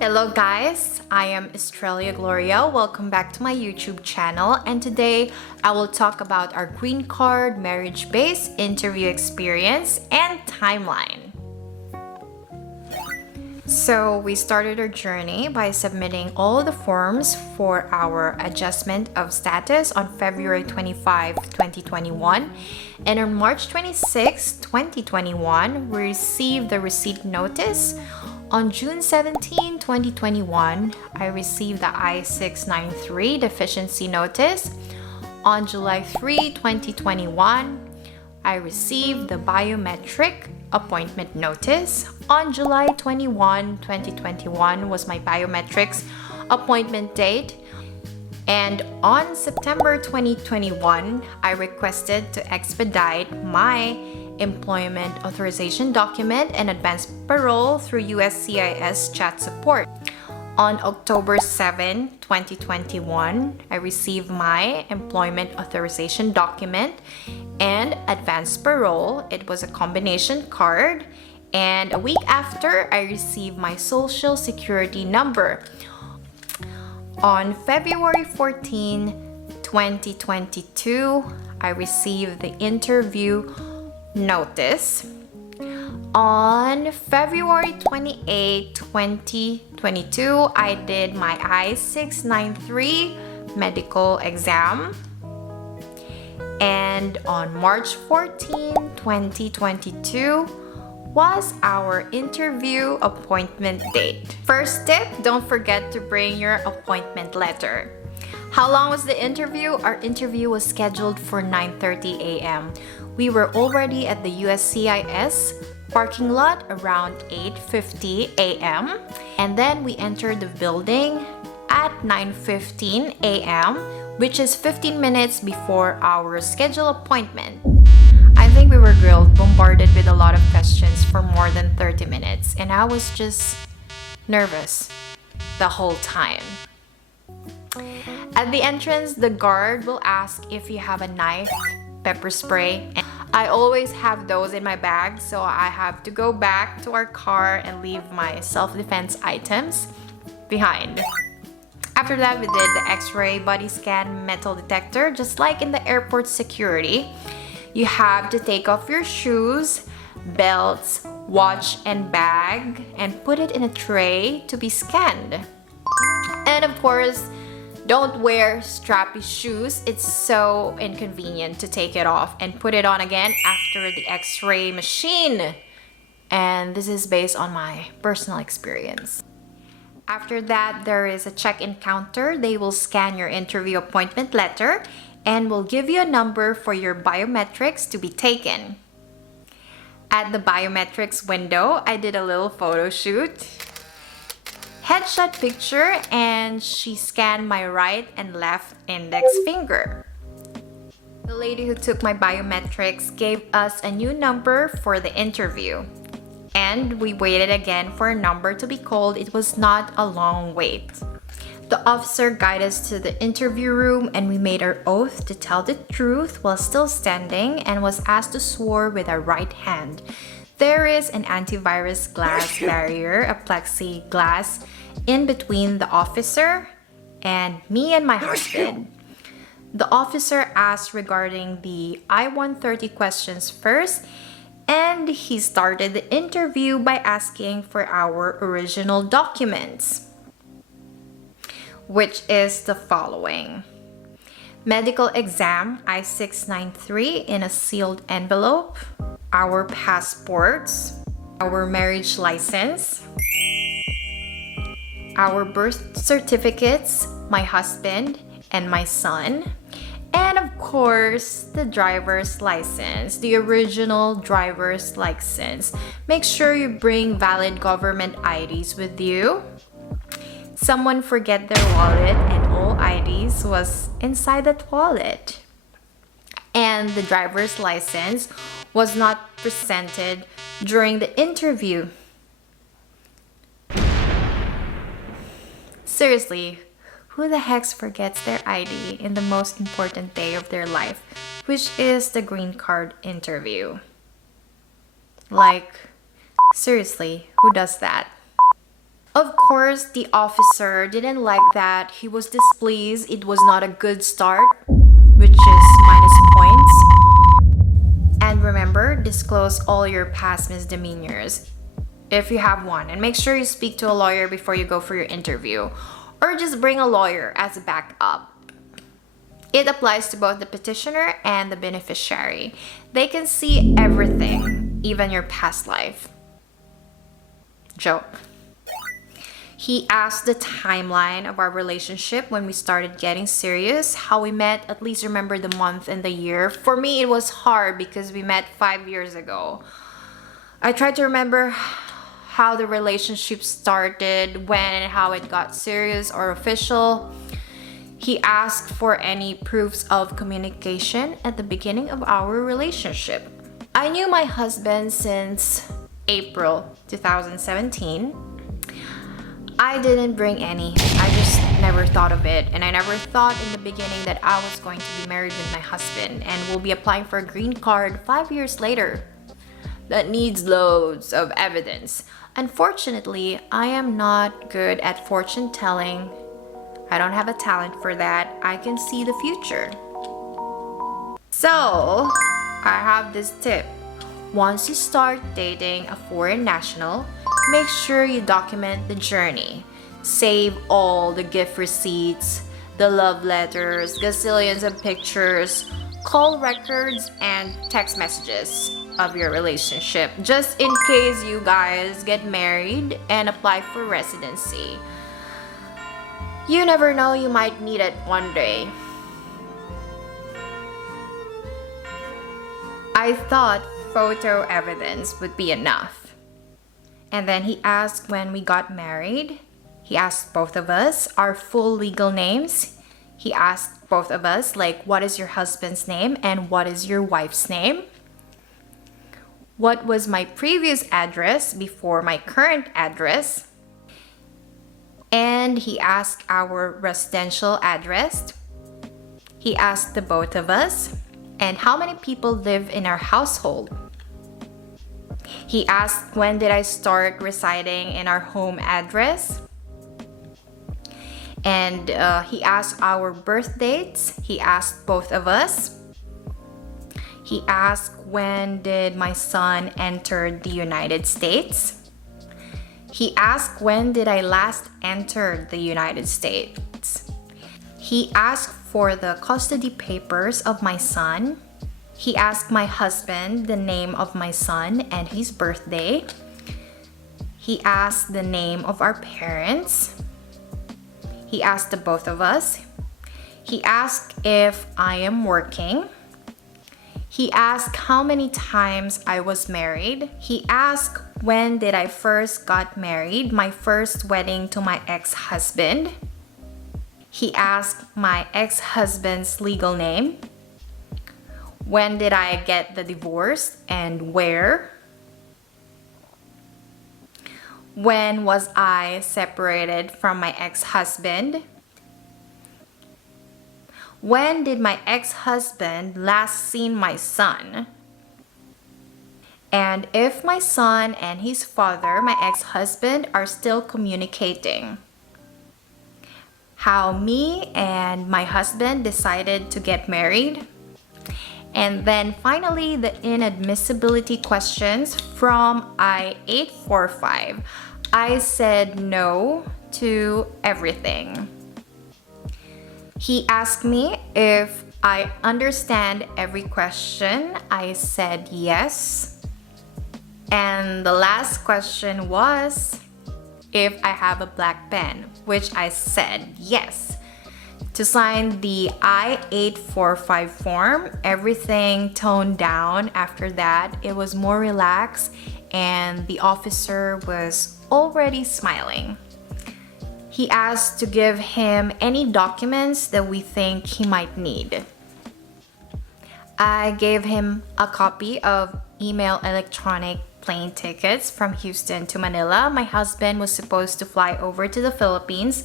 Hello guys, I am Estrella Gloria. Welcome back to my YouTube channel, and today I will talk about our green card marriage-based interview experience and timeline. So we started our journey by submitting all the forms for our adjustment of status on February 25, 2021. And on March 26, 2021, we received the receipt notice. On June 17, 2021, I received the I-693 deficiency notice. On July 3, 2021, I received the biometric appointment notice. On July 21, 2021 was my biometrics appointment date. And on September 2021, I requested to expedite my employment authorization document and advance parole through USCIS chat support. On October 7, 2021, I received my employment authorization document and advance parole. It was a combination card. And a week after, I received my social security number. On February 14, 2022, I received the interview notice. On February 28, 2022, I did my I-693 medical exam. And on March 14, 2022, was our interview appointment date. First tip, don't forget to bring your appointment letter. How long was the interview? Our interview was scheduled for 9:30 a.m. We were already at the USCIS parking lot around 8:50 a.m. and then we entered the building at 9:15 a.m., which is 15 minutes before our scheduled appointment. I think we were bombarded with a lot of questions for more than 30 minutes, and I was just nervous the whole time. At the entrance, the guard will ask if you have a knife, pepper spray. I always have those in my bag, so I have to go back to our car and leave my self-defense items behind. After that, we did the X-ray, body scan, metal detector, just like in the airport security. You have to take off your shoes, belts, watch, and bag and put it in a tray to be scanned. And of course, don't wear strappy shoes. It's so inconvenient to take it off and put it on again after the X-ray machine. And this is based on my personal experience. After that, there is a check-in counter. They will scan your interview appointment letter and will give you a number for your biometrics to be taken. At the biometrics window, I did a little photo shoot. Headshot picture, and she scanned my right and left index finger. The lady who took my biometrics gave us a new number for the interview. And we waited again for a number to be called. It was not a long wait. The officer guided us to the interview room, and we made our oath to tell the truth while still standing and was asked to swear with our right hand. There is an antivirus glass barrier, a plexiglass, in between the officer and me and my husband. The officer asked regarding the I-130 questions first, and he started the interview by asking for our original documents, which is the following: medical exam, I-693 in a sealed envelope, our passports, our marriage license, our birth certificates, my husband and my son, and of course, the driver's license, the original driver's license. Make sure you bring valid government IDs with you. Someone forget their wallet and all IDs was inside that wallet. And the driver's license was not presented during the interview. Seriously, who the heck forgets their ID in the most important day of their life, which is the green card interview? Like, seriously, who does that? Of course, the officer didn't like that. He was displeased. It was not a good start, which is minus points. And remember, disclose all your past misdemeanors if you have one. And make sure you speak to a lawyer before you go for your interview. Or just bring a lawyer as a backup. It applies to both the petitioner and the beneficiary. They can see everything, even your past life. Joke. He asked the timeline of our relationship when we started getting serious, how we met, at least remember the month and the year. For me, it was hard because we met 5 years ago. I tried to remember how the relationship started, when and how it got serious or official. He asked for any proofs of communication at the beginning of our relationship. I knew my husband since April 2017. I didn't bring any. I just never thought of it. And I never thought in the beginning that I was going to be married with my husband and will be applying for a green card 5 years later. That needs loads of evidence. Unfortunately, I am not good at fortune telling. I don't have a talent for that. I can see the future. So, I have this tip. Once you start dating a foreign national, make sure you document the journey. Save all the gift receipts, the love letters, gazillions of pictures, call records, and text messages of your relationship, just in case you guys get married and apply for residency. You never know, you might need it one day. I thought photo evidence would be enough. And then he asked when we got married. He asked both of us our full legal names. He asked both of us, like, what is your husband's name and what is your wife's name? What was my previous address before my current address? And he asked our residential address. He asked the both of us and how many people live in our household. He asked when did I start residing in our home address. And he asked our birth dates. He asked both of us. He asked when did my son enter the United States. He asked when did I last enter the United States. He asked for the custody papers of my son. He asked my husband the name of my son and his birthday. He asked the name of our parents. He asked the both of us. He asked if I am working. He asked how many times I was married. He asked when did I first got married, my first wedding to my ex-husband. He asked my ex-husband's legal name. When did I get the divorce and where? When was I separated from my ex-husband? When did my ex-husband last seen my son? And if my son and his father, my ex-husband, are still communicating. How me and my husband decided to get married. And then finally, the inadmissibility questions from I-845. I said no to everything. He asked me if I understand every question. I said yes. And the last question was if I have a black pen, which I said yes. To sign the I-845 form, everything toned down after that. It was more relaxed and the officer was already smiling. He asked to give him any documents that we think he might need. I gave him a copy of email electronic plane tickets from Houston to Manila. My husband was supposed to fly over to the Philippines,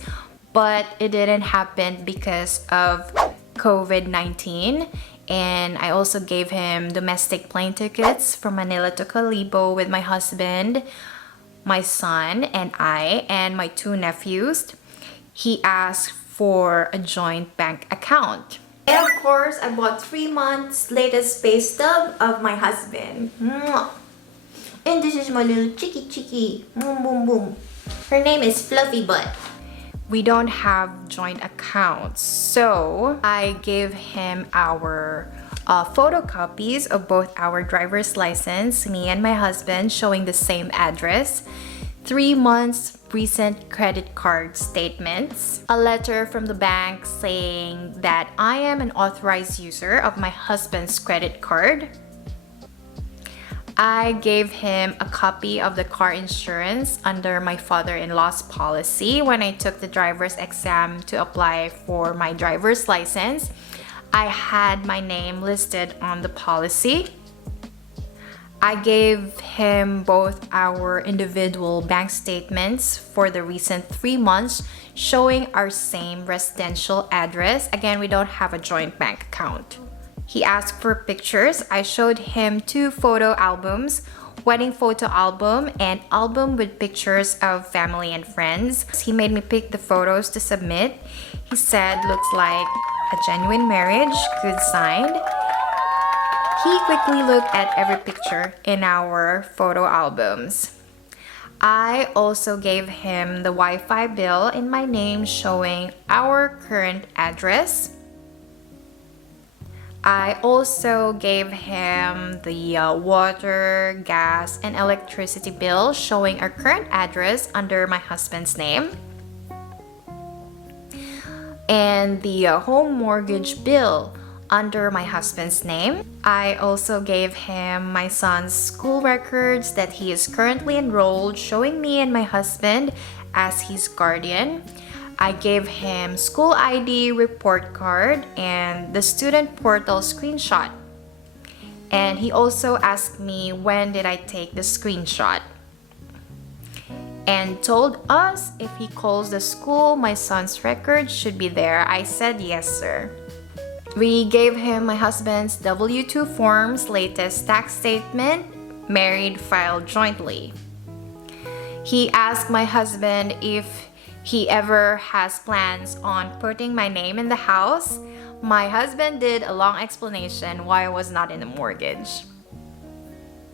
but it didn't happen because of COVID-19. And I also gave him domestic plane tickets from Manila to Calibo with my husband. my son and I and my 2 nephews. He asked for a joint bank account. And of course, I bought 3 months latest pay stub of my husband. And this is my little chiki. Boom, boom, boom. Her name is Fluffy Butt. We don't have joint accounts, so I gave him our photocopies of both our driver's license, me and my husband, showing the same address, 3 months recent credit card statements, a letter from the bank saying that I am an authorized user of my husband's credit card. I gave him a copy of the car insurance under my father-in-law's policy when I took the driver's exam to apply for my driver's license. I had my name listed on the policy. I gave him both our individual bank statements for the recent 3 months showing our same residential address. Again, we don't have a joint bank account. He asked for pictures. I showed him 2 photo albums, wedding photo album and album with pictures of family and friends. He made me pick the photos to submit. He said, looks like a genuine marriage, good sign. He quickly looked at every picture in our photo albums. I also gave him the Wi-Fi bill in my name showing our current address. I also gave him the water, gas, and electricity bill showing our current address under my husband's name. And the home mortgage bill under my husband's name. I also gave him my son's school records that he is currently enrolled, showing me and my husband as his guardian. I gave him school ID report card and the student portal screenshot. And he also asked me when did I take the screenshot, and told us if he calls the school, my son's record should be there. I said yes, sir. We gave him my husband's W-2 forms, latest tax statement, married, filed jointly. He asked my husband if he ever has plans on putting my name in the house. My husband did a long explanation why I was not in the mortgage.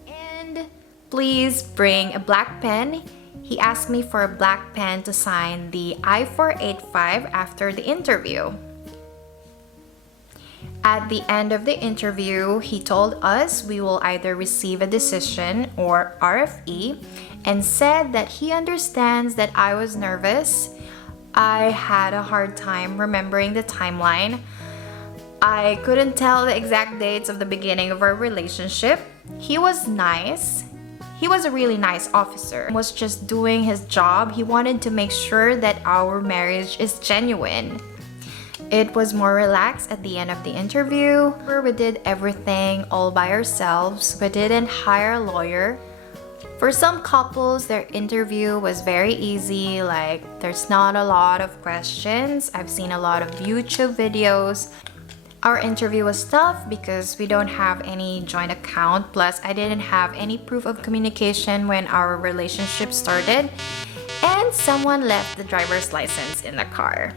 And please bring a black pen. He asked me for a black pen to sign the I-485 after the interview. At the end of the interview, he told us we will either receive a decision or RFE, and said that he understands that I was nervous. I had a hard time remembering the timeline. I couldn't tell the exact dates of the beginning of our relationship. He was nice. He was a really nice officer. He was just doing his job. He wanted to make sure that our marriage is genuine. It was more relaxed at the end of the interview, where we did everything all by ourselves. We didn't hire a lawyer. For some couples, their interview was very easy, like there's not a lot of questions. I've seen a lot of YouTube videos. Our interview was tough because we don't have any joint account, plus I didn't have any proof of communication when our relationship started, and someone left the driver's license in the car.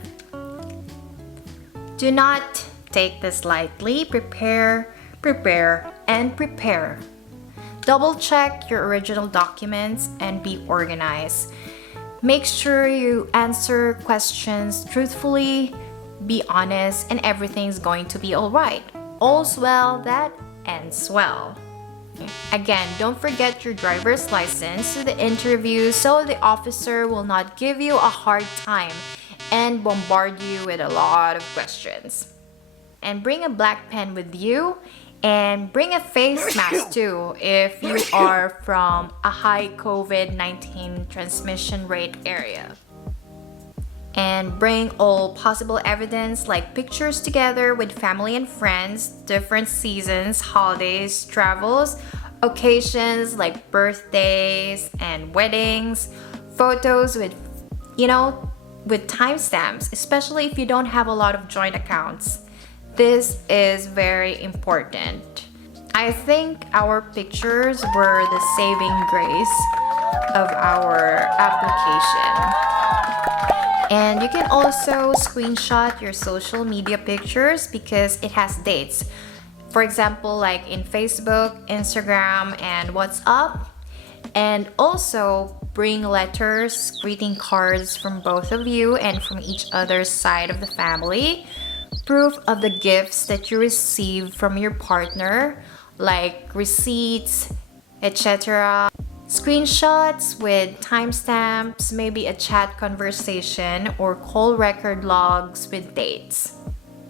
Do not take this lightly. Prepare, and prepare. Double check your original documents and be organized. Make sure you answer questions truthfully, be honest, and everything's going to be alright. All's well that ends well. Again, don't forget your driver's license to the interview so the officer will not give you a hard time and bombard you with a lot of questions. And bring a black pen with you, and bring a face mask too if you are from a high COVID-19 transmission rate area. And bring all possible evidence like pictures together with family and friends, different seasons, holidays, travels, occasions like birthdays and weddings, photos with, with timestamps, especially if you don't have a lot of joint accounts. This is very important. I think our pictures were the saving grace. of our application. And you can also screenshot your social media pictures because it has dates. For example, like in Facebook, Instagram, and WhatsApp. And also bring letters, greeting cards from both of you and from each other's side of the family. Proof of the gifts that you receive from your partner, like receipts, etc. Screenshots with timestamps, maybe a chat conversation or call record logs with dates.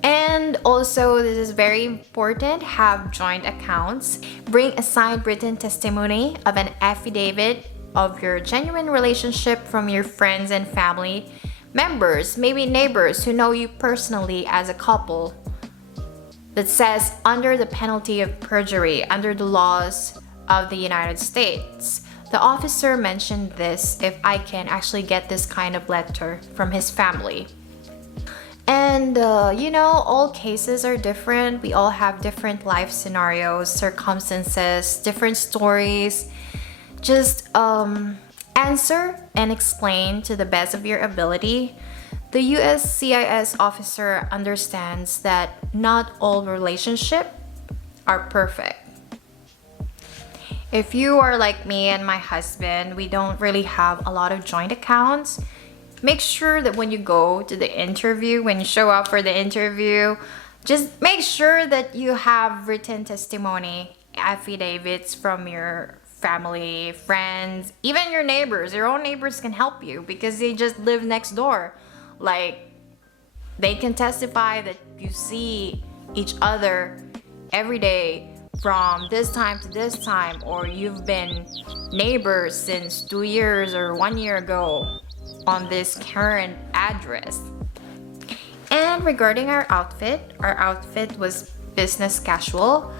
And also, this is very important, have joint accounts. Bring a signed written testimony of an affidavit of your genuine relationship from your friends and family members, maybe neighbors who know you personally as a couple, that says under the penalty of perjury, under the laws of the United States. The officer mentioned this if I can actually get this kind of letter from his family. And all cases are different. We all have different life scenarios, circumstances, different stories. Just answer and explain to the best of your ability. The USCIS officer understands that not all relationships are perfect. If you are like me and my husband, we don't really have a lot of joint accounts. Make sure that when you go to the interview, when you show up for the interview, just make sure that you have written testimony, affidavits from your family, friends, even your neighbors. Your own neighbors can help you because they just live next door. Like, they can testify that you see each other every day from this time to this time, or you've been neighbors since 2 years or 1 year ago on this current address. And regarding our outfit was business casual.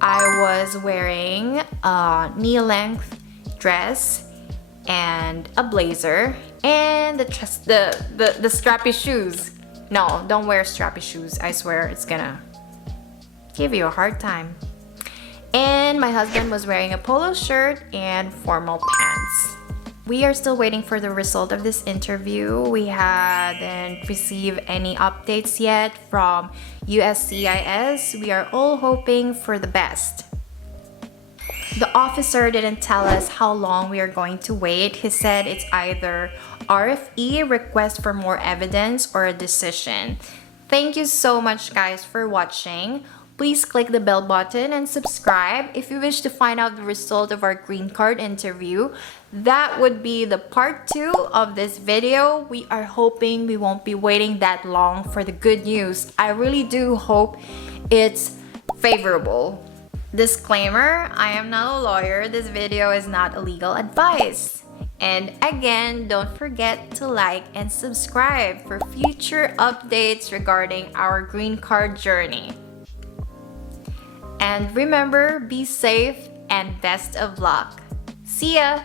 I was wearing a knee-length dress and a blazer and the strappy shoes. No, don't wear strappy shoes. I swear it's gonna give you a hard time. And my husband was wearing a polo shirt and formal pants. We are still waiting for the result of this interview. We hadn't received any updates yet from USCIS. We are all hoping for the best. The officer didn't tell us how long we are going to wait. He said it's either RFE, request for more evidence, or a decision. Thank you so much, guys, for watching. Please click the bell button and subscribe if you wish to find out the result of our green card interview. That would be the part 2 of this video. We are hoping we won't be waiting that long for the good news. I really do hope it's favorable. Disclaimer, I am not a lawyer. This video is not a legal advice. And again, don't forget to like and subscribe for future updates regarding our green card journey. And remember, be safe and best of luck. See ya!